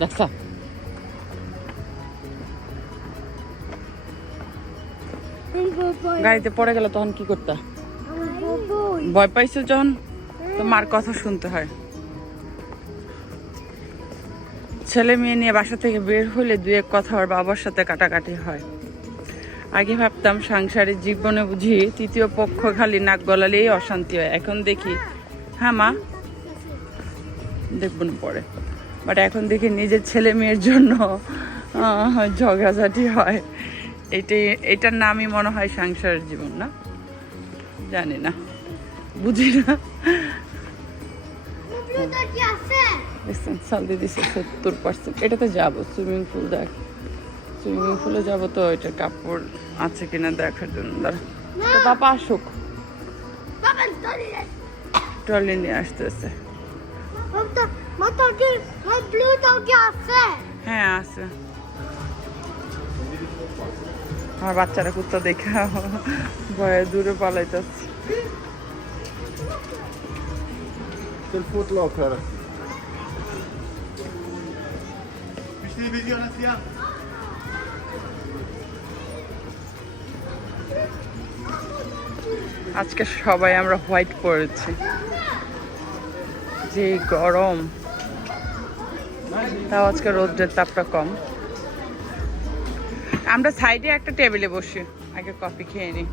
দেখছা গাড়িতে পড়ে গেল, তখন কি করতা? ভয় পাইছো যখন? তো মার কথা শুনতে হয়। ছেলে মেয়ে নিয়ে বাসা থেকে বের হলে দু এক কথা আর বাবার সাথে কাটাকাটি হয়। আগে ভাবতাম সাংসারিক জীবনে বুঝি তৃতীয় পক্ষ খালি নাক গলালেই অশান্তি হয়। এখন দেখি হ্যাঁ মা? দেখব না পরে। বাট এখন দেখি নিজের ছেলে মেয়ের জন্য ঝগড়াঝাটি হয়। এটাই এটার নামই মনে হয় সংসারের জীবন না? জানি না। বুঝি না। সালদি দিছে সত্তর পার্সেন্ট এটাতে যাব সুইমিং পুল দেখ। সুইমিং পুলে যাব তো এটা কাপড় আছে কিনা দেখার জন্য। দাঁড়া। তো বাবা আসুক। ট্রলি নিয়ে আসতেছে। হ্যাঁ আছে। আমার বাচ্চারা কুত্তা দেখে ভয়ে দূরে পালাইতেছে. আজকে সবাই আমরা হোয়াইট পরেছি। যে গরম। তাও আজকে রোদ্রের তাপটা কম। আমরা সাইডে একটা টেবিলে বসি, আগে কফি খেয়ে নিই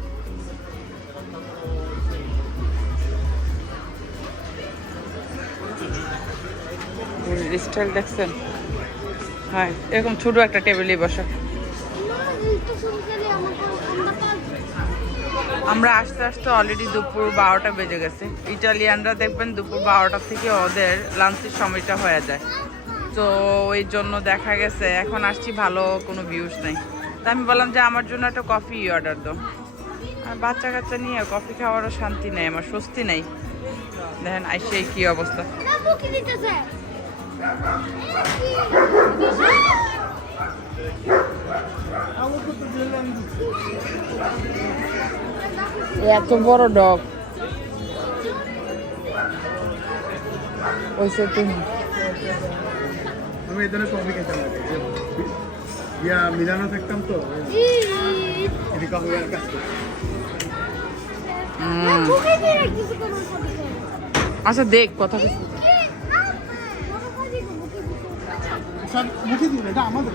স্টাইল দেখছেন? হ্যাঁ এরকম ছোট একটা টেবিলে বসা। আমরা আস্তে আস্তে অলরেডি দুপুর বারোটা বেজে গেছে। ইটালিয়ানরা দেখবেন দুপুর বারোটা থেকে ওদের লাঞ্চের সময়টা হয়ে যায়। তো ওই জন্য দেখা গেছে। এখন আসছি ভালো কোনো ভিউস নেই। তা আমি বললাম যে আমার জন্য একটা কফি অর্ডার দাও। আর বাচ্চা কাচ্চা নিয়ে কফি খাওয়ারও শান্তি নেই, আমার স্বস্তি নেই। দেখেন আইসে কি অবস্থা। এত বড় ডগ। ওইসব তুমি। আমি এই ধরনের ইয়া মিলানো থাকতাম তো। এটি কফি আর কাজ আচ্ছা দেখ কথা মুখে দিন এটা আমাদের।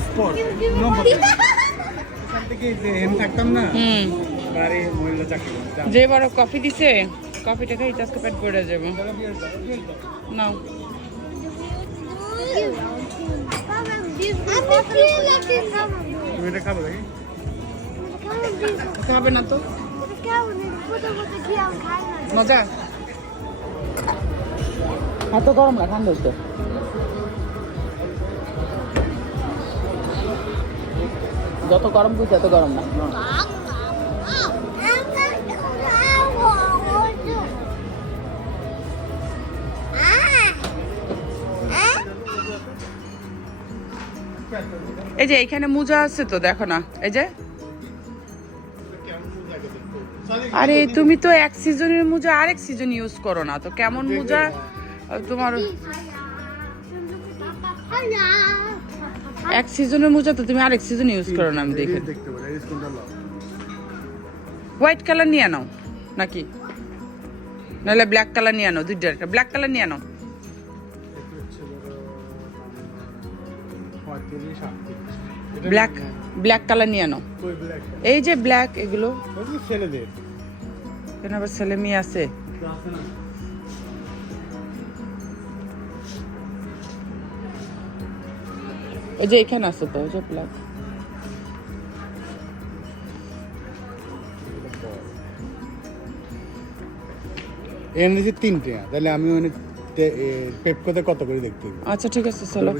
স্পট নম্বর থেকে যে হেন থাকতাম না বাড়ি মহিলা চাকরি যে বড় কফি দিছে কফিটা খাই আজকে পেট পড়ে যাবে। নাও। এটা খাব নাকি? খাবে না তো। মজা? এত গরম না ঠান্ডা হইতো যত গরম বুঝছে এত গরম না। এই যে এখানে মোজা আছে তো দেখো না। এই যে। আরে তুমি তো এক সিজনের মোজা আরেক সিজন ইউজ করো না তো কেমন মোজা? তোমার এক সিজনের মোজা তো তুমি আরেক সিজন ইউজ করো না আমি দেখে হোয়াইট কালার নিয়ে নাও নাকি? নাহলে ব্ল্যাক কালার নিয়ে নাও দুইটা ব্ল্যাক কালার নিয়ে নাও। ব্ল্যাক ব্ল্যাক কালার নিয়ে নাও এই যে ব্ল্যাক এগুলো? ছেলেদের। কেন আবার ছেলে মেয়ে আছে? এই যে এখানে আছে তো ওই যে ব্ল্যাক। এর তিনটে তাহলে আমি মানে পেপকোতে কত করে দেখতে আচ্ছা ঠিক আছে চলো?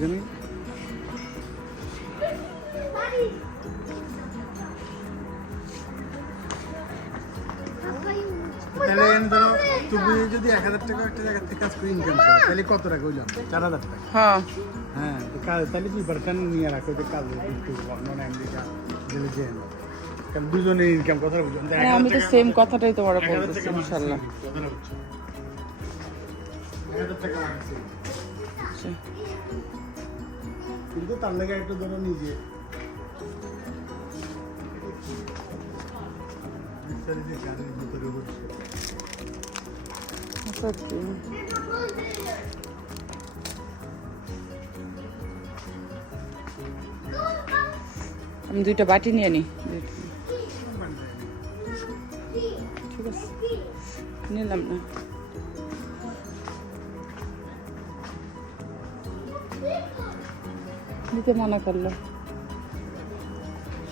তাহলে ধরো তুমি যদি এক হাজার টাকা একটা জায়গা থেকে কাজ করে ইনকাম করো তাহলে কত টাকা হইলাম চার হাজার টাকা। হ্যাঁ। হ্যাঁ কাজ তাহলে প্রিপারেশন নিয়ে রাখো যে কাজ নন আমেরিকা দিলে যে কারণ দুজনের ইনকাম কথা বুঝলাম। আমি তো সেম কথাটাই তোমার বলতেছি টাকা লাগছে আচ্ছা। কিন্তু তার লেগে একটু ধরো নিজে সত্যি আমি দুইটা বাটি নিয়ে দুইটা। ঠিক আছে। নিলাম না। দিতে মানা করল।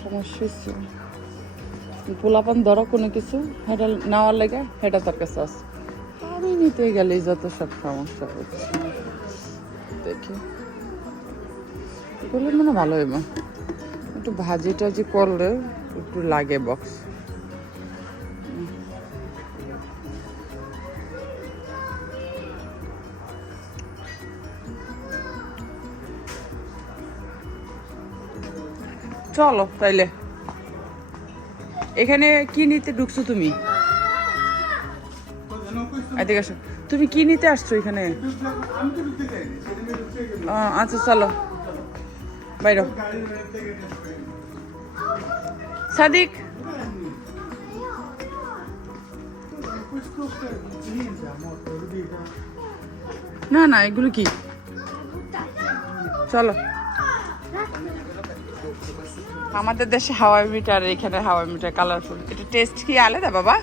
সমস্যা পোলাপান ধরো কোনো কিছু হেটা নেওয়ার লেগে হেটা তার কাছে আছে। আমি নিতে গেলেই যত সব সমস্যা হচ্ছে। দেখি। করলে মানে ভালো হইব। একটু ভাজি টাজি করলে একটু লাগে বক্স চলো তাইলে। এখানে কি নিতে ঢুকছো তুমি? তুমি কি নিতে আসছো এখানে? আচ্ছা চলো। বাইর সাদিক? না না, এগুলো কি? চলো। আমাদের দেশে হাওয়াই মিটার, এখানে হাওয়াই মিটার কালারফুল এটা টেস্ট কি আলাদা, বাবা?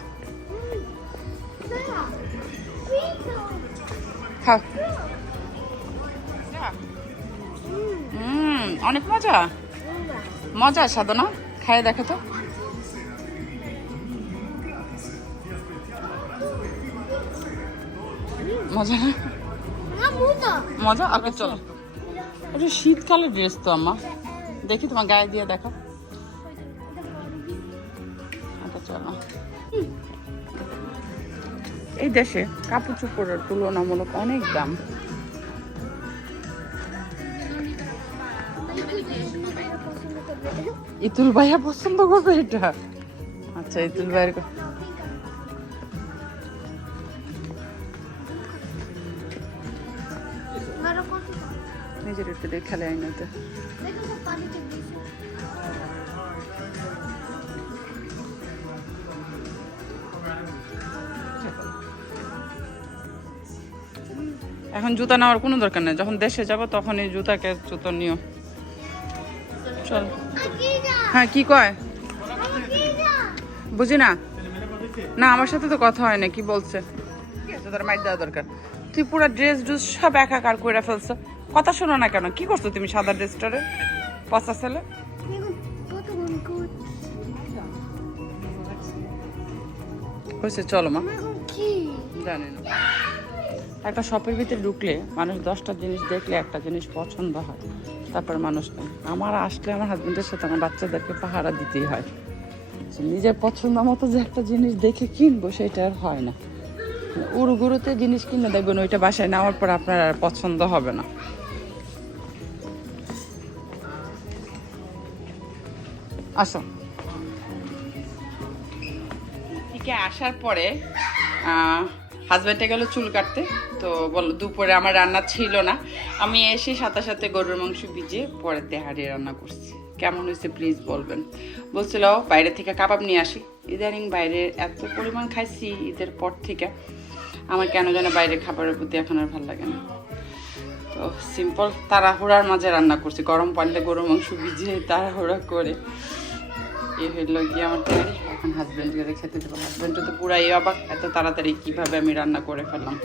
হুম, অনেক মজা। মজা, সাধনা। খাই, দেখো তো। মজা না? মজা? আগে চলো। শীতকালের ড্রেস তো আমার দেখি তোমার গায়ে দিয়ে দেখো এই দেশে কাপড় চোপড়ের তুলনামূলক অনেক দাম। ইতুল ভাইয়া পছন্দ করবে এটা? আচ্ছা ইতুল ভাইয়ের নিজের একটু দিয়ে খেলে আইনাতে। এখন জুতা নেওয়ার কোনো দরকার নেই। যখন দেশে যাব, তখন এই জুতাকে জুতো নিও। চল। হ্যাঁ কি কয়? বুঝি না? না, আমার সাথে তো কথা হয় না, কি বলছে? জুতার মাইট দেওয়া দরকার। তুই পুরো ড্রেস ড্রেস সব একাকার করে ফেলছো। কথা শোনো না কেন, কি করছ তুমি সাদা ড্রেসটারে? পচা ছেলে? হয়েছে চলো মা। জানি না। একটা শপের ভিতরে ঢুকলে মানুষ দশটা জিনিস দেখলে একটা জিনিস পছন্দ হয়। তারপর মানুষ, আমার আসলে আমার হাজবেন্ডের সাথে আমার বাচ্চাদেরকে পাহারা দিতেই হয়। নিজের পছন্দ মতো যে একটা জিনিস দেখে কিনবো, সেটা আর হয় না। উড়ু গুরুতে জিনিস কিনে দেখবেন ওইটা বাসায় নেওয়ার পর আপনার আর পছন্দ হবে না। আসো। আসার পরে হাজব্যান্ডে গেল চুল কাটতে, তো বল, দুপুরে আমার রান্না ছিল না। আমি এসে সাথে সাথে গরুর মাংস ভিজিয়ে পরে তেহারি রান্না করছি। কেমন হয়েছে প্লিজ বলবেন। বলছিল, বাইরে থেকে কাবাব নিয়ে আসি। ইদানিং বাইরে এত পরিমাণ খাইছি ঈদের পর থেকে। আমার কেন যেন বাইরে খাবারের প্রতি এখন আর ভালো লাগে না। তো সিম্পল তাড়াহুড়ার মাঝে রান্না করছি। গরম পানিতে গরুর মাংস ভিজিয়ে তাড়াহুড়া করে। এ হইল গিয়ে আমার তৈরি এখন হাজব্যান্ডকে খেতে দেবো হাজব্যান্ড তো পুরাই অবাক, এত তাড়াতাড়ি কীভাবে আমি রান্না করে ফেললাম।